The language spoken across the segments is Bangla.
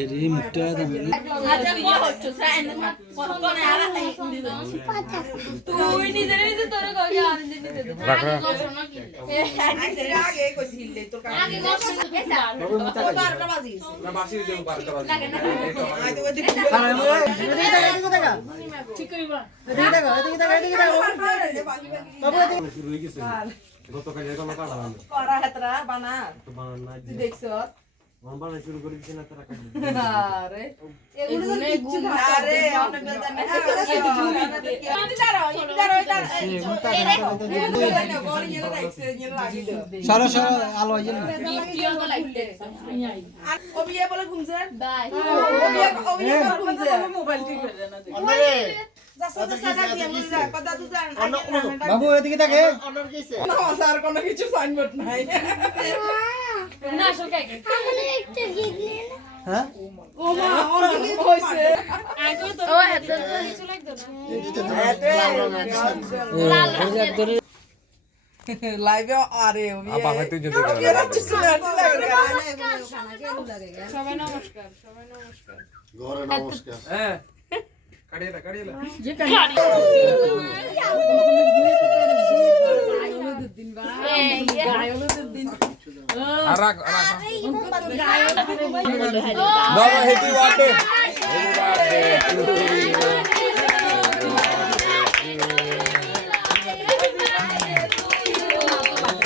এরি মুটা দাম আচ্ছা কো হচ্ছে সাইন কোন আলা তুই নিজে নিজে তোর কই আর নিজে নিজে রাখ রাখ আগে কইছিলে তোর কাছে আগে গছ এসা ও 12টা বাজিস না বাসি দেব 12টা বাজে লাগে না আই তো ওদিকে ঠিক কইবা শুরু হয়ে গেছে গতকাল এরকম কাটা হলো করা হেতরা বানা তো বানান না তুই দেখছ মন বানাই শুরু করে দিছ না তারা কাটি আরে এগুলো তো কিচ্ছু আরে অনেক বেদনা ইনি দাঁড়াও সরো সরো আলো আইন ভিডিও কো লাইতে আর ওবিয়া বলে গুনছে বাই ওবিয়া বলে গুনছে মোবাইল ঠিক হয়ে যায় না অন্যরে যাসো তো সাদা দিয়ে মুজা কথা তো জান বাবু এদিকে তাকে অন্যর কইছে না স্যার কোনো কিছু সাইনবোর্ড নাই না সকাই হ্যাঁ ও মা অনেক কিছু হইছে আগে তো ও এত কিছু লাগতো না লাইভে আরে ওবিয়া আবা হয়তো যদি সবাই নমস্কার সবাই নমস্কার ঘরে নমস্কার হ্যাঁ কাটিয়ে দাও আর রাখ রাখ বাবা হ্যাপি বার্থডে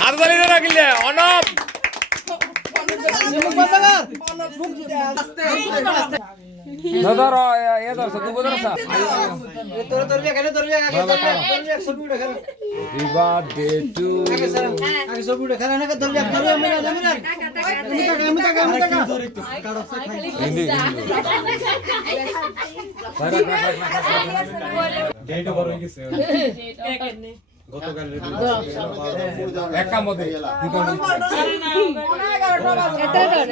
আর জানি না রাখিলে অনব দাদা এ ধর সব বদর সা তোর তোর কেন তোর ছবি উঠে খেলা হ্যাপি বার্থডে টু আগে ছবি উঠে খেলা না তোর আমি হিন্দি ডেট বড় হয়ে গেছে গতকাল এক কাম মধ্যে